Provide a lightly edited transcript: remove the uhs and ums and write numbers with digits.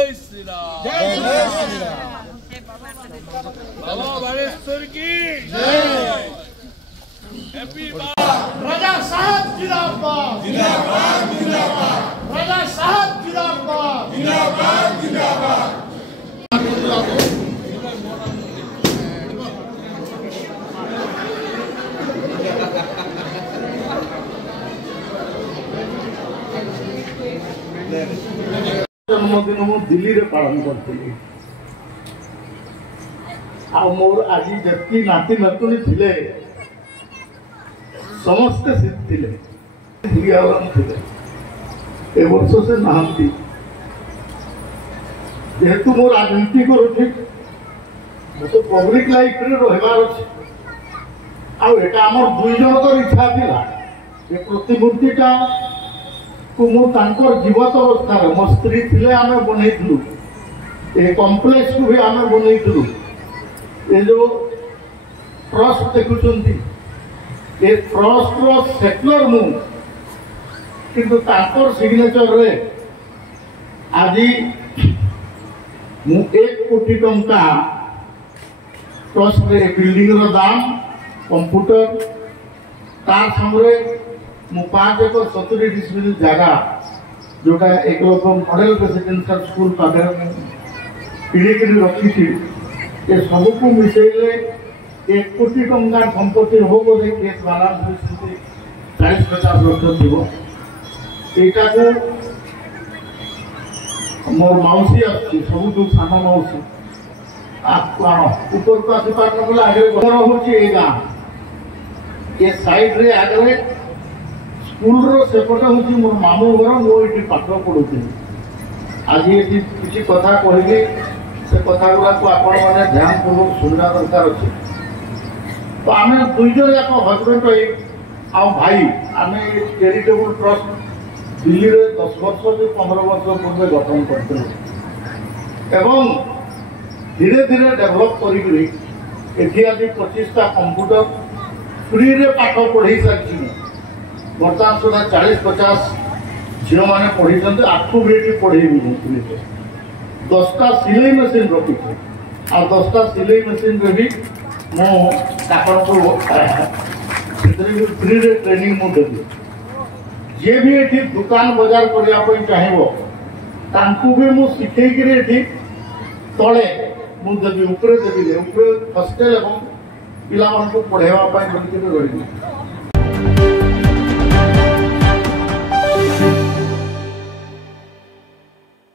जय श्री राम। जय श्री राम। बाबा बालेश्वर की जय। हैप्पी राजा साहब जिंदाबाद जिंदाबाद जिंदाबाद। राजा साहब जिंदाबाद जिंदाबाद जिंदाबाद। जन्मदिन मु दिल्ली रे पालन करती आ मोर आज जति नाती नातुणी थिले समस्ते थे ए वर्ष से नहांती जेहेतु मो राजनीति करुच्छी तो पब्लिक लाइफ रे रहबार अछि आटा आम दुई जनकर इच्छा थिला ए प्रतिमूर्तिटा को मो तांकर जीवत अवस्था मो स्त्री थिले आमे बनैथलु ए कॉम्प्लेक्स को भी आमे बनैथलु ए जो trust देखुचंती a trust row settler मु किंतु तांकर सिग्नेचर रे आज मु 1 कोटी टंका ट्रस्ट रे बिल्डिंग रो दाम कंप्यूटर तार संगे मु 5 एकर 70 डिसमिल जगह जोटा एकलव्य मॉडल रेसिडेंशियल स्कूल पाखे किणी किणी रखी थी ए सब को मिसेले 1 कोटी टंका संपत्ति हो बोले केस बालांस 40-50 लक्ष थी एटा को मोर मौसी अच्छी सब सान मौसी ऊपर को आसी पार बोले आगे घर होची ए गाँ ए साइड रे आगे स्कूल रो सेपटे होची मोर मामू घर मो एटी पाठ पढ़ुथि आज ये किसी कथा कहली से कथा गुड़ा को आपण माने ध्यान पूर्वक सुनना दरकार अछि तो आम दुई जन जाक हजबैंड वाइफ आ भाई आम चैरिटेबल ट्रस्ट दिल्ली रे 10 वर्ष कि 15 वर्ष पूर्व गठन करते धीरे धीरे डेभलप करी आज 25टा कंप्यूटर फ्री रे पाठ पढ़ाई सारी बर्तमान सुधा 40-50 झील मैंने पढ़ी आपको भी ये पढ़ेबी 10टा सिलाई मेसीन रखी आ 10टा सिलाई मेसीन रे भी फ्री रे ट्रेनिंग देवी जे भी ये दुकान बाजार करने चाहिए भी मुझे शिखेकि तले मुझे देवी ऊपर देवी ऊपर हस्टेल और पिला पढ़ेवा रही